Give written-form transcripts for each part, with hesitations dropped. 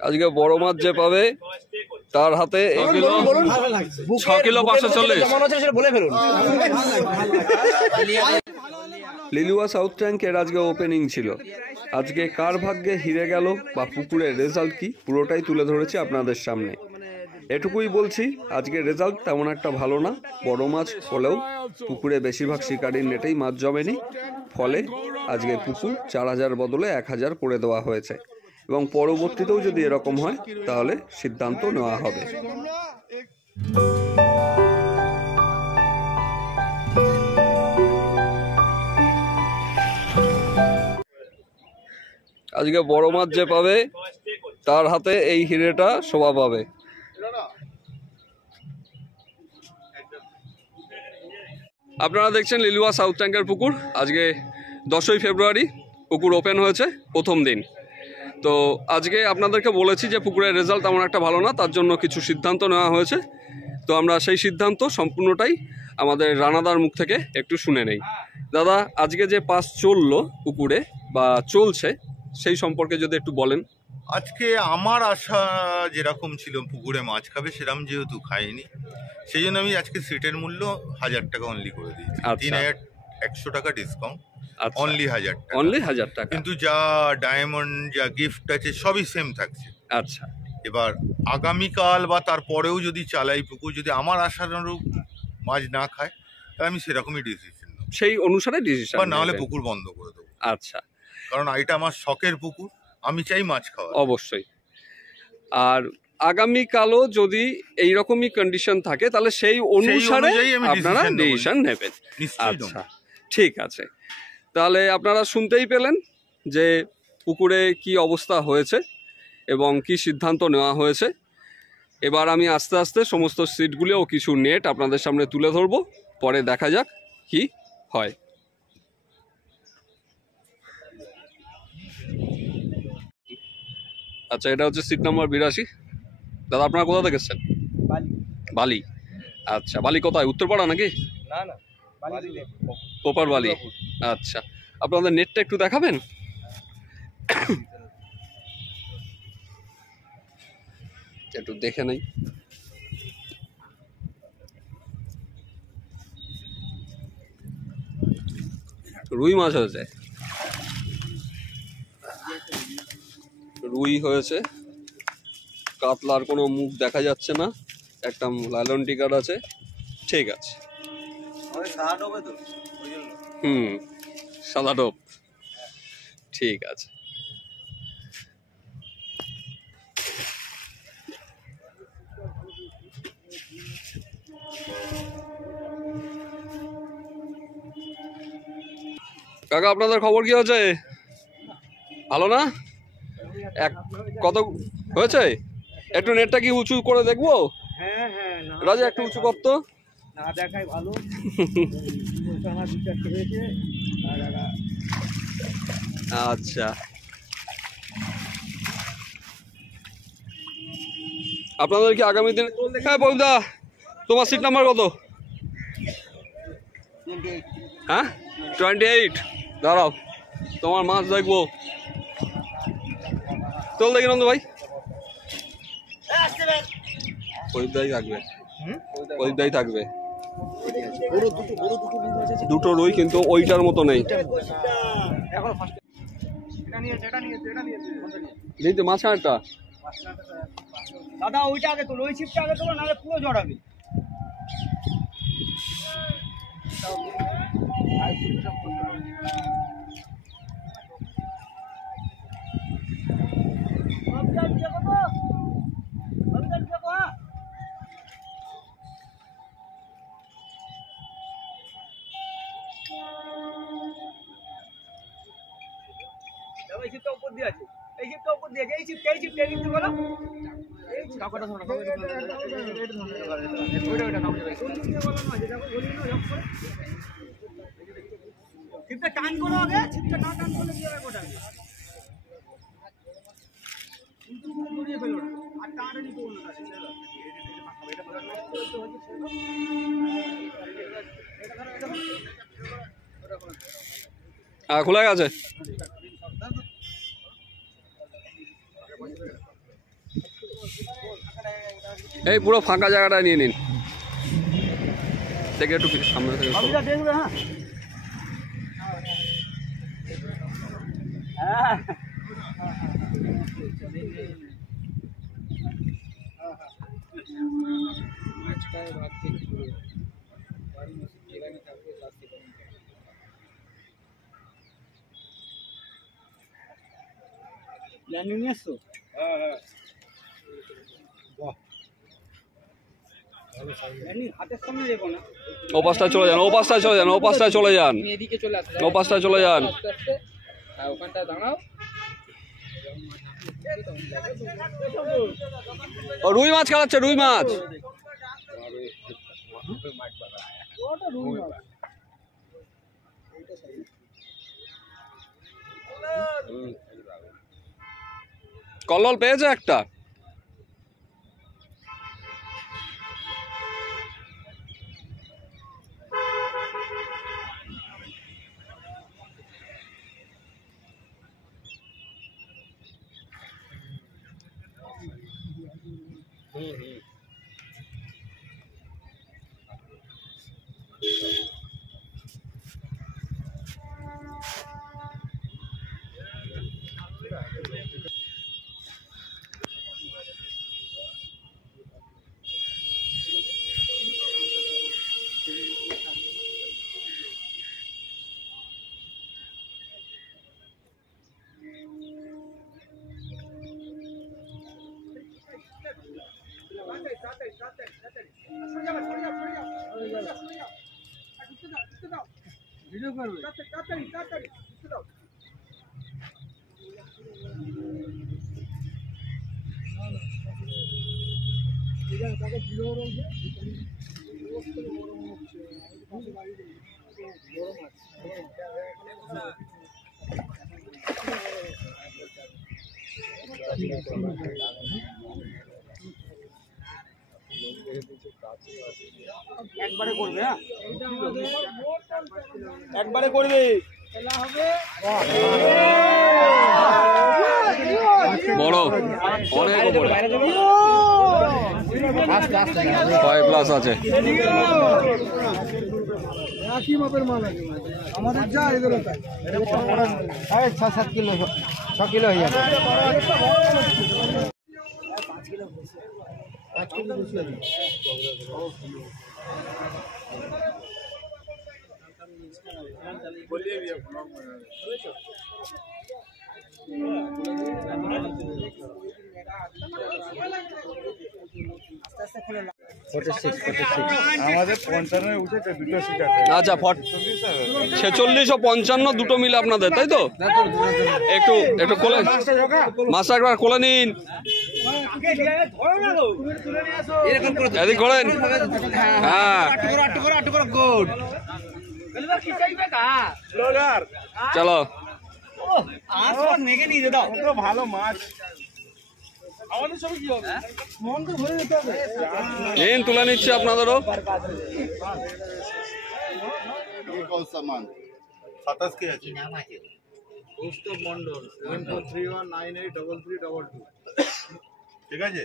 আজকে বড় মাছ যে পাবে তার হাতে 6 কিলো 540। লিলুয়া সাউথ ট্যাঙ্কের আজকে ওপেনিং ছিল। আজকে কার ভাগ্যে হিরে গেল বা পুকুরের রেজাল্ট কি পুরোটাই তুলে ধরেছি আপনাদের সামনে। এটুকুই বলছি, আজকের রেজাল্ট তেমন একটা ভালো না। বড় মাছ হলেও পুকুরে বেশিরভাগ শিকারির নেটেই মাছ জমেনি, ফলে আজকের পুকুর 4000 বদলে 1000 করে দেওয়া হয়েছে এবং পরবর্তীতেও যদি এরকম হয় তাহলে সিদ্ধান্ত নেওয়া হবে। আজকে বড় মাছ যে পাবে তার হাতে এই হিরেটা শোভা পাবে। আপনারা দেখছেন লিলুয়া সাউথ ট্যাঙ্কের পুকুর। আজকে 10ই ফেব্রুয়ারি পুকুর ওপেন হয়েছে, প্রথম দিন। তো আজকে আপনাদেরকে বলেছি যে পুকুরের রেজাল্ট তেমন একটা ভালো না, তার জন্য কিছু সিদ্ধান্ত নেওয়া হয়েছে। তো আমরা সেই সিদ্ধান্ত সম্পূর্ণটাই আমাদের রানাদার মুখ থেকে একটু শুনে নেই। দাদা, আজকে যে পাস চললো পুকুরে বা চলছে সেই সম্পর্কে যদি একটু বলেন। আজকে আমার আশা যেরকম ছিল পুকুরে মাছ খাবে সেরকম যেহেতু খাইনি, সেই জন্য আমি আজকে সিটের মূল্য 1000 টাকা অনলি করে দিয়েছি। 3100 টাকা ডিসকাউন্ট, অনলি 1000 টাকা। অনলি 1000 টাকা, কিন্তু যা ডায়মন্ড যা গিফট আছে সবই সেম থাকছে। আচ্ছা, এবার আগামীকাল বা তারপরেও যদি চালাই পুকুর, যদি আমার আশানুরূপ মাছ না খায় তাহলে আমি সেরকমই ডিসিশন নেব, সেই অনুসারে ডিসিশন, বা নাহলে পুকুর বন্ধ করে দেবো। আচ্ছা, কারণ এটা আমার শখের পুকুর, আমি চাই মাছ খাওয়া। অবশ্যই। আর আগামীকালও যদি এইরকমই কন্ডিশন থাকে তাহলে সেই অনুসারে আপনারা ডিসিশন নেবেন। আচ্ছা, ঠিক আছে। তাহলে আপনারা শুনতেই পেলেন যে পুকুরে কি অবস্থা হয়েছে এবং কি সিদ্ধান্ত নেওয়া হয়েছে। এবার আমি আস্তে আস্তে সমস্ত সিটগুলো ও কিছু নেট আপনাদের সামনে তুলে ধরবো, পরে দেখা যাক কি হয়। আচ্ছা, এটা হচ্ছে সিট নাম্বার 82। দাদা, আপনারা কোথা থেকে এসেছেন? বালি। আচ্ছা, বালি কোথায়? উত্তরপাড়া নাকি? না না, পোপার বালি। আচ্ছা, আপনাদের নেটটা একটু দেখাবেন? একটু দেখে নেই। রুই মাছ হয়েছে, রুই হয়েছে, কাতলার কোনো মুখ দেখা যাচ্ছে না, একটা লাইলন টিকার আছে। ঠিক আছে, সাদা টোপ, ঠিক আছে। কাকা, আপনাদের খবর কি হচ্ছে? ভালো না? কত হয়েছে? একটু নেটটা কি উঁচু করে দেখবো? রাজা, একটু উঁচু করতো না, দেখাই ভালো। আচ্ছা, আপনাদের কি আগামী দিন? হ্যাঁ বলদা, তোমার সিট নাম্বার কত? হ্যাঁ, 28। দাঁড়াও, তোমার মাছ দেখবো। চল দেখি নন্দ ভাই, প্রদীপদাই থাকবে, প্রদীপদাই থাকবে। দুটো রুই, কিন্তু ওইটার মতো নেই। মাঝখানেরটা দাদা, ওইটা আগে তোলো, ওই ছিপটা আগে তোলো, নাহলে পুরো জড়াবে। এই ছিপটা উপর দিয়ে আছে, এই ছিপটা উপর দিয়ে আছে, এই ছিপটা নিতে বলো। কাপড়টা ধরো, ছিপটা টান করো আগে, ছিপটা না টান করলে কি হবে? গোটা কিন্তু জড়িয়ে ফেলো না, আর টানে নিতে বলো না। খোলা গেছে। এই পুরো ফাঁকা জায়গাটা নিয়ে নিন, থেকে একটু সামনে থেকে দেখবে। হ্যাঁ ল্যান্ডিং নিয়ে এসছো? হাতের সামনে রেখো না, ও পাশটায় চলে যান, ও পাশটায় চলে যান, ও পাশটায় চলে যান, এদিকে চলে আসো, ও পাশটায় চলে যান। ওখানটা দাঁড়াও। ও রুই মাছ খাওয়াচ্ছে, রুই মাছ। কল্লোল পেয়েছে একটা। একবারে করবে, হ্যাঁ একবারে করবে। বড় অনেক উপরে, 5+ আছে। আমাদের যা এগুলো 6-7 কিলো 6 কিলো হয়ে যাবে। 5 কিলো বেশি আছে। আমাদের 55 উঠেছে, দুটো সিট আছে। আচ্ছা 46 ও 55 দুটো মিলে আপনাদের, তাই তো? একটু একটু কোলে মাছটা একবার কোলে নিন, এদিক করেন। হ্যাঁ চলো ভালো মাছ আমাদের সব কি হবে, মন তো ভরে যেতে হবে। নিন, তুলে নিচ্ছি আপনাদেরও। 27 কে আছে? কৌস্তব মন্ডল 7431983322। ঠিক আছে,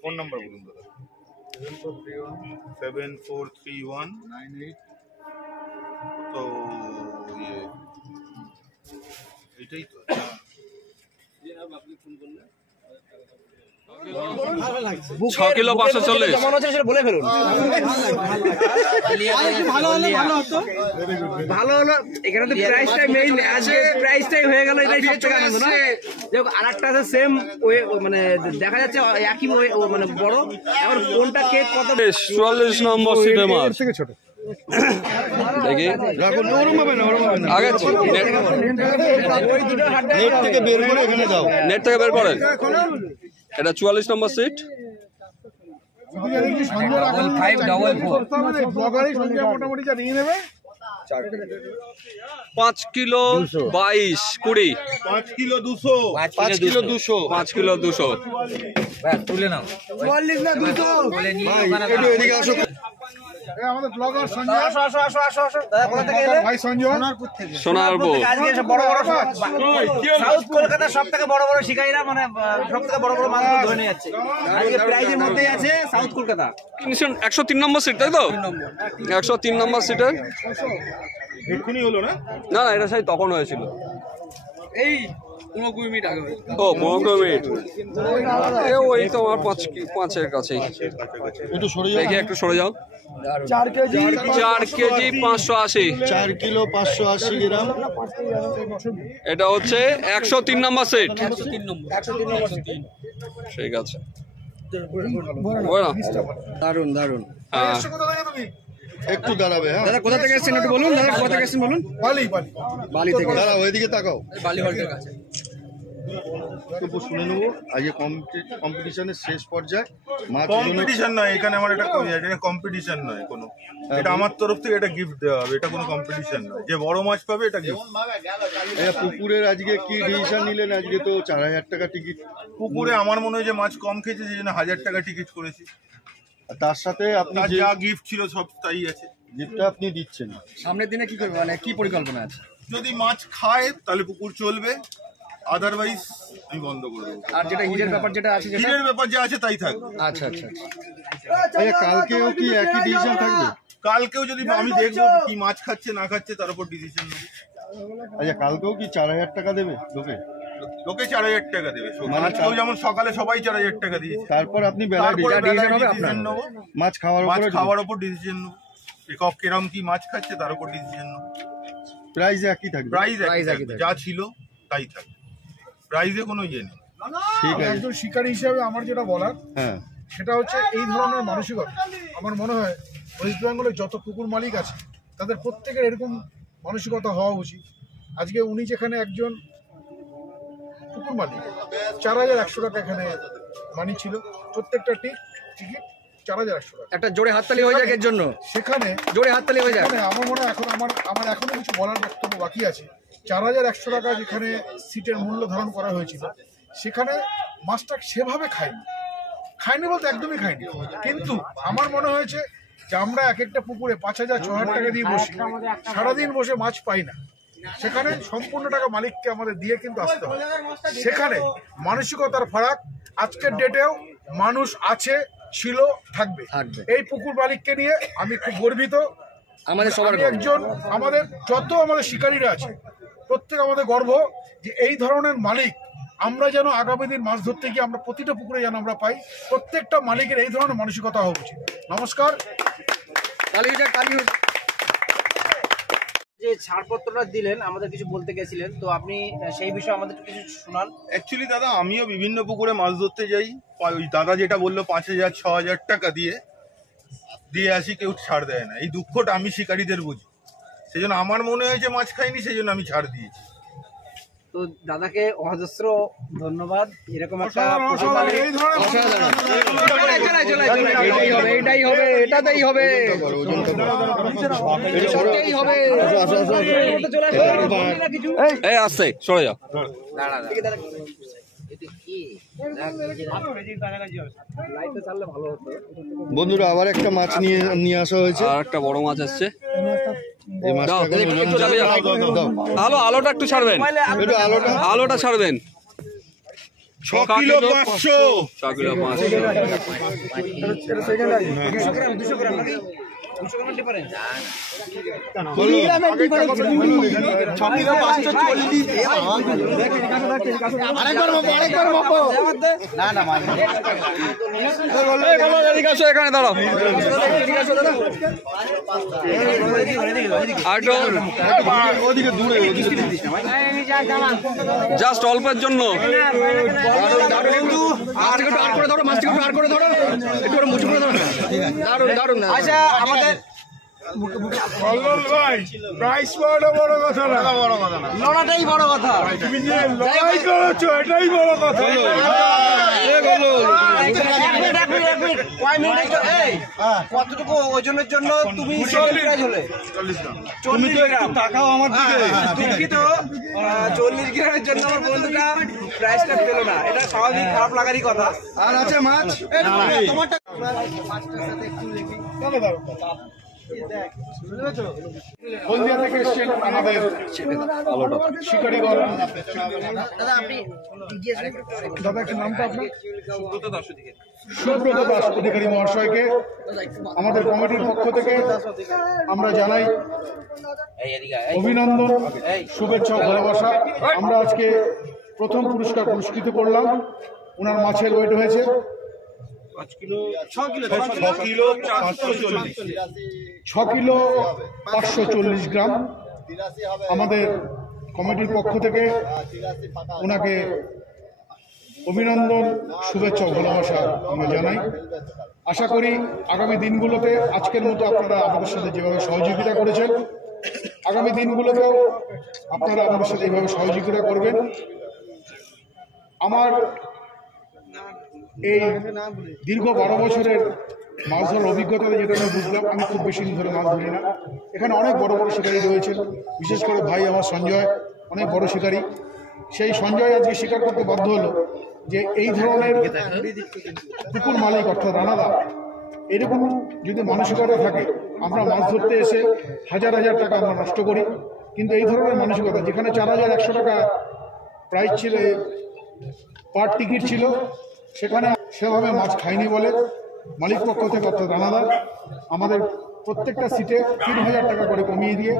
ফোন নাম্বার বলুন দাদা। 743198। তো এটাই তো 6 কিলো 540। বলে ফেলুন। ভালো হলো, এখানে তো প্রাইসটাই মেইন, আজকে প্রাইসটাই হয়ে গেল, এটাই সবথেকে আনন্দ না। দেখো আরেকটা আছে সেম মানে দেখা যাচ্ছে একই মানে বড়, এবার কোনটা কে কত। 44 নম্বর সিটে মাছ ছোট দেখি আগে নেট থেকে বের করে এখানে দাও, নেট থেকে বের করেন। এটা 44 নম্বর সিট। মোটামুটি যা নিয়ে নেবে 5 কিলো 22 20 5 কিলো 200 5 কিলো 200 5 কিলো 200 তুলে নাও এদিকে আসো। আমাদের ব্লগার সঞ্জয়, আসো আসো আসো আসো আসো দাদা কোথা থেকে এলে? ভাই সঞ্জয় সোনারপুর। আজকে এসে বড় বড় সাউথ কলকাতার সব থেকে বড় বড় শিকারীরা মানে সব থেকে বড় বড় মাছগুলো ধরে নিয়ে যাচ্ছে। আজকে প্রাইজের মধ্যেই আছে সাউথ কলকাতা। 103 নম্বর সিট তাই তো? 103 নম্বর সিটের। এক্ষুনি হলো না? না না, এটা সেই তখন হয়েছিল। এই 15 মিনিট আগে ও 15 মিনিট। ওই তো আমার 5-এর কাছেই। একটু সরে যাও। দেখি একটু সরে যাও। 4 কেজি 4 কেজি 580। 4 কিলো 580 গ্রাম। এটা হচ্ছে 103 নম্বর সেট। ঠিক আছে, দারুন দারুন। হ্যাঁ, একটু দাঁড়াবে। হ্যাঁ দাদা কোথা থেকে এসেছেন একটু বলুন, দাদা কোথা থেকে এসেছেন বলুন। বালি বালি থেকে। দাঁড়াও, ওইদিকে তাকাও। বালি হল্টের কাছে। বক্তব্য শুনে নেবো। আজকে কম্পিটিশনের শেষ পর্যায়ে মাছ কম্পিটিশন নয়, এখানে আমার এটা এটা কম্পিটিশন নয় কোনো। এটা আমার তরফ থেকে এটা গিফট দেওয়া হবে, এটা কোনো কম্পিটিশন নয়। যে বড় মাছ পাবে এটা গিফট। পুকুরের আজকে কি ডিসিশন নিলেন? আজকে তো 4000 টাকা টিকিট। পুকুরে আমার মনে হয় যে মাছ কম খেয়েছে, সেই জন্য 1000 টাকা টিকিট করেছি। তার সাথে আপনি তার যে যা গিফট ছিল সব তাই আছে। গিফটটা আপনি দিচ্ছেন, সামনের দিনে কি করবে, মানে কি পরিকল্পনা আছে? যদি মাছ খায় তাহলে পুকুর চলবে, আদারওয়াইজ আমি বন্ধ করে দেবো। আর যেটা হিরের ব্যাপার যেটা আছে যেটা, হিরের ব্যাপার যা আছে তাই থাকবে। আচ্ছা আচ্ছা আচ্ছা। কালকেও কি একই ডিসিশন থাকবে? কালকেও যদি আমি দেখবো কি মাছ খাচ্ছে না খাচ্ছে তার উপর ডিসিশন নেবো। আচ্ছা, কালকেও কি 4000 টাকা দেবে লোকে? লোকে 4000 টাকা দেবে। আজকেও যেমন সকালে সবাই 4000 টাকা দিয়েছে। তারপর আপনি বেলায় তারপরে ডিসিশন বেলায় হবে ডিসিশন নেবো, মাছ খাওয়ার মাছ উপরে। খাওয়ার উপর ডিসিশন নেবো। একক কিরম কি মাছ খাচ্ছে তার উপর ডিসিশন নেবো। প্রাইস একই থাকবে। প্রাইস Price একই একই থাকবে। যা ছিল তাই থাকবে, প্রাইসে কোনো ইয়ে নেই। ঠিক আমি আছে। একজন শিকারী হিসেবে আমার যেটা বলার হ্যাঁ, সেটা হচ্ছে এই ধরনের মানসিকতা আমার মনে হয় ওয়েস্ট বেঙ্গলের যত পুকুর মালিক আছে তাদের প্রত্যেকের এরকম মানসিকতা হওয়া উচিত। আজকে উনি যেখানে একজন পুকুর মালিক, 4100 টাকা এখানে মানি ছিল, প্রত্যেকটা টিকিট 4100 টাকা। একটা জোরে হাততালি হয়ে যাক এর জন্য, সেখানে জোরে হাততালি হয়ে যাক। আমার মনে হয় এখন আমার এখনো কিছু বলার বক্তব্য বাকি আছে। 4100 টাকা যেখানে সিটের মূল্য ধারণ করা হয়েছিল, সেখানে মাছটা সেভাবে খায়নি বলতে একদমই খায়নি। কিন্তু আমার মনে হয়েছে যে আমরা এক একটা পুকুরে 5000-6000 টাকা দিয়ে বসি, সারাদিন বসে মাছ পাই না। সেখানে সম্পূর্ণ টাকা মালিককে আমাদের দিয়ে কিন্তু আসতে হবে। সেখানে মানসিকতার ফারাক। আজকের ডেটেও মানুষ আছে, ছিল, থাকবে। এই পুকুর মালিককে নিয়ে আমি খুব গর্বিত। আমাদের সবার আমি একজন, আমাদের যত আমাদের শিকারীরা আছে প্রত্যেক আমাদের গর্ব যে এই ধরনের মালিক আমরা যেন আগামী দিন মাছ ধরতে গিয়ে আমরা প্রতিটা পুকুরে যেন আমরা পাই। প্রত্যেকটা মালিকের এই ধরনের মানসিকতা হওয়া উচিত। নমস্কার। যে ছাড়পত্রটা দিলেন, আমাদের কিছু বলতে গেছিলেন, তো আপনি সেই বিষয়ে আমাদের কিছু শোনান। অ্যাকচুয়ালি দাদা, আমিও বিভিন্ন পুকুরে মাছ ধরতে যাই। ওই দাদা যেটা বললো 5000-6000 টাকা দিয়ে আসি, কেউ ছাড় দেয় না। এই দুঃখটা আমি শিকারীদের বুঝি। সেই জন্য আমার মনে হয়েছে মাছ খাইনি, সেই জন্য আমি ছাড় দিয়েছি। তো দাদাকে অজস্র ধন্যবাদ। এরকম একটা এই ধরনের এটাই হবে, এটাতেই হবে। এই আসছে, সরে যাও। বন্ধুরা আবার একটা মাছ নিয়ে আসা হয়েছে। আর একটা বড় মাছ আসছে। এই মাছটা আলোটা একটু ছাড়বেন, একটু আলোটা ছাড়বেন। 6 কিলো 500। 6 কিলো 500। এখানে দাঁড়াও। জাস্ট অল্পের জন্য। আচ্ছা, আমাদের ভাই প্রাইস বড় কথা না, লড়াটাই বড় কথা। তুমি যে লড়াই করেছো এটাই বড় কথা। কতটুকু ওজনের জন্য তুমি 40 হলে 40 গ্রাম টাকাও আমার দিকে তো 40 গ্রামের জন্য আমার বন্ধুটা প্রাইসটা পেল না, এটা স্বাভাবিক খারাপ লাগারই কথা। আর আছে মাছ তোমারটা হলদিয়া থেকে এসছেন আমাদের শিকারিগঞ্জ। দাদা একটা নামটা আপনার? সুব্রত দাস অধিকারী মহাশয়কে আমাদের কমিটির পক্ষ থেকে আমরা জানাই অভিনন্দন, শুভেচ্ছা, ভালোবাসা। আমরা আজকে প্রথম পুরস্কার পুরস্কৃত করলাম। ওনার মাছের ওয়েট হয়েছে 6 কিলো 540 গ্রাম। আমাদের কমিটির পক্ষ থেকে ওনাকে অভিনন্দন, শুভেচ্ছা, ভালোবাসা আমরা জানাই। আশা করি আগামী দিনগুলোতে আজকের মতো আপনারা আমাদের সাথে যেভাবে সহযোগিতা করেছেন, আগামী দিনগুলোতেও আপনারা আমাদের সাথে এইভাবে সহযোগিতা করবেন। আমার এই দীর্ঘ 12 বছরের মাছ ধরার অভিজ্ঞতাতে যেটা আমি বুঝলাম, আমি খুব বেশি দিন ধরে মাছ ধরি না। এখানে অনেক বড় বড় শিকারী রয়েছেন, বিশেষ করে ভাই আমার সঞ্জয় অনেক বড় শিকারী। সেই সঞ্জয় আজকে স্বীকার করতে বাধ্য হলো যে এই ধরনের পুকুর মালিক অর্থাৎ রানাদা এরকম যদি মানসিকতা থাকে, আমরা মাছ ধরতে এসে হাজার হাজার টাকা আমরা নষ্ট করি, কিন্তু এই ধরনের মানসিকতা যেখানে 4100 টাকা প্রাইস ছিল, পার টিকিট ছিল, সেখানে সেভাবে মাছ খায়নি বলে মালিক পক্ষ থেকে অর্থাৎ রানাদার আমাদের প্রত্যেকটা সিটে 3000 টাকা করে কমিয়ে দিয়ে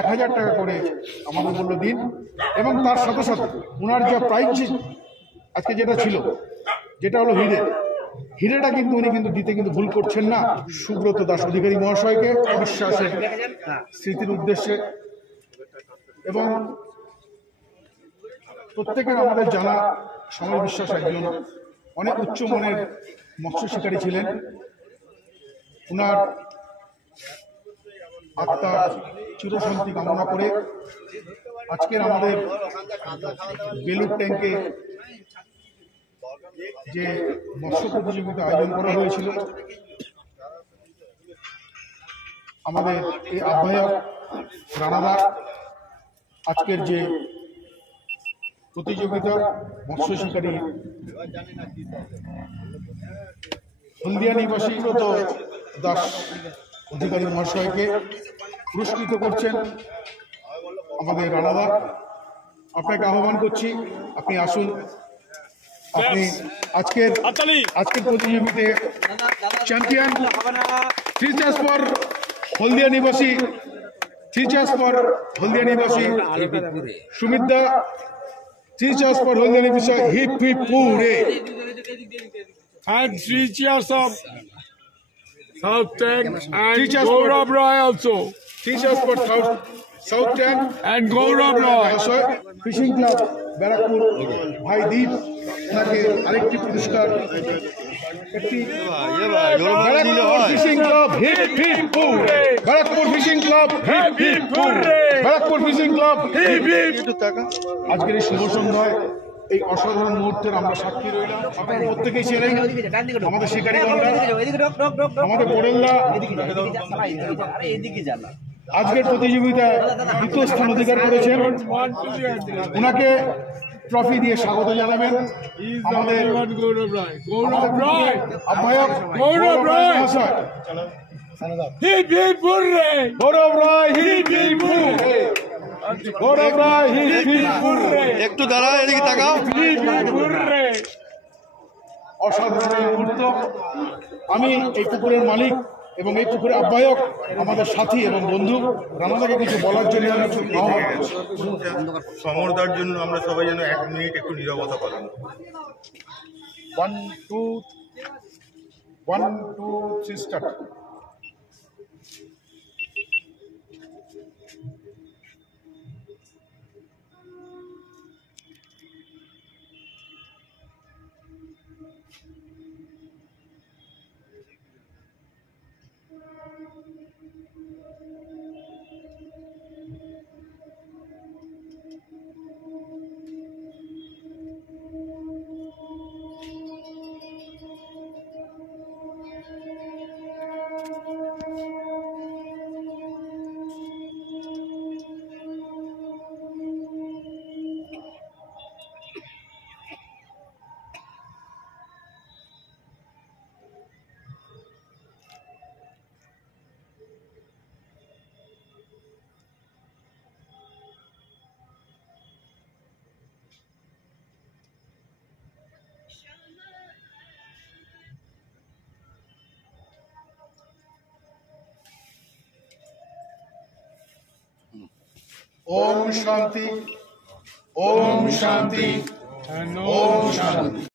1000 টাকা করে আমাদের বললো দিন। এবং তার সাথে সাথে ওনার যা প্রাইস আজকে যেটা ছিল, যেটা হলো হিরেটা কিন্তু উনি কিন্তু দিতে কিন্তু ভুল করছেন না। সুব্রত দাস অধিকারী মহাশয়কে বিশ্বাসের স্মৃতির উদ্দেশ্যে এবং প্রত্যেকের আমাদের জানা সময় বিশ্বাস একজন অনেক উচ্চ মানের মৎস্য শিকারী ছিলেন। ওনার আত্মার চিরশান্তি কামনা করে আজকের আমাদের বেলুর ট্যাঙ্কে যে মৎস্য প্রতিযোগিতা আয়োজন করা হয়েছিল, আমাদের এই আহ্বায়ক রানাদা আজকের যে প্রতিযোগিতা মৎস্য শিকারী হলদিয়া নিবাসী সুব্রত দাস অধিকারী মহাশয়কে পুরস্কৃত করছেন আমাদের রানাদা। আপনাকে আহ্বান করছি, আপনি আসুন। আপনি আজকের প্রতিযোগিতাতে চ্যাম্পিয়ন, 3 চার্জ ফর হলদিয়া নিবাসী, 3 চার্জ ফর হলদিয়া নিবাসী সুমিত দা, 3 cheers for Holiday Visa, hip hip hooray! And 3 cheers of South Tank and Gaurav Roy also. 3 cheers for South Tank and Gaurav Roy. Fishing Club, Barakpur, Bhai Deep, ওনাকে আরেকটি পুরস্কার, একটি Barakpur Fishing Club, hip hip hooray! Barakpur Fishing Club, hip hip hooray! Barakpur Fishing Club, hip hip! আজকের এই শুভ সন্ধ্যায় এই অসাধারণ মুহূর্তের আমরা সাক্ষী রইলাম। আপনারা প্রত্যেকেই ছিলেন, আমাদের শিকারীগণরা, আমাদের বোরেলরা আজকের প্রতিযোগিতায় দ্বিতীয় স্থান অধিকার করেছেন। ওনাকে ট্রফি দিয়ে স্বাগত জানাবেন আমাদের আহ্বায়ক গৌরব রায় মহাশয়। Hip hip hooray! গৌরব রায়, হিপ হিপ হুররে! গৌরব রায়, হিপ হিপ হুররে! একটু দাঁড়াও, এদিকে তাকাও। Hip hip hooray! অসাধারণ মুহূর্ত। আমি এই পুকুরের মালিক এবং এই পুকুরের আহ্বায়ক, আমাদের সাথী এবং বন্ধু রানাদাকে কিছু বলার জন্য আমি আহ্বান করছি। সমরদার জন্য আমরা সবাই যেন 1 মিনিট একটু নীরবতা পালন করি। 1 2 3 স্টার্ট। ওম শান্তি, ওম শান্তি, and ওম শান্তি।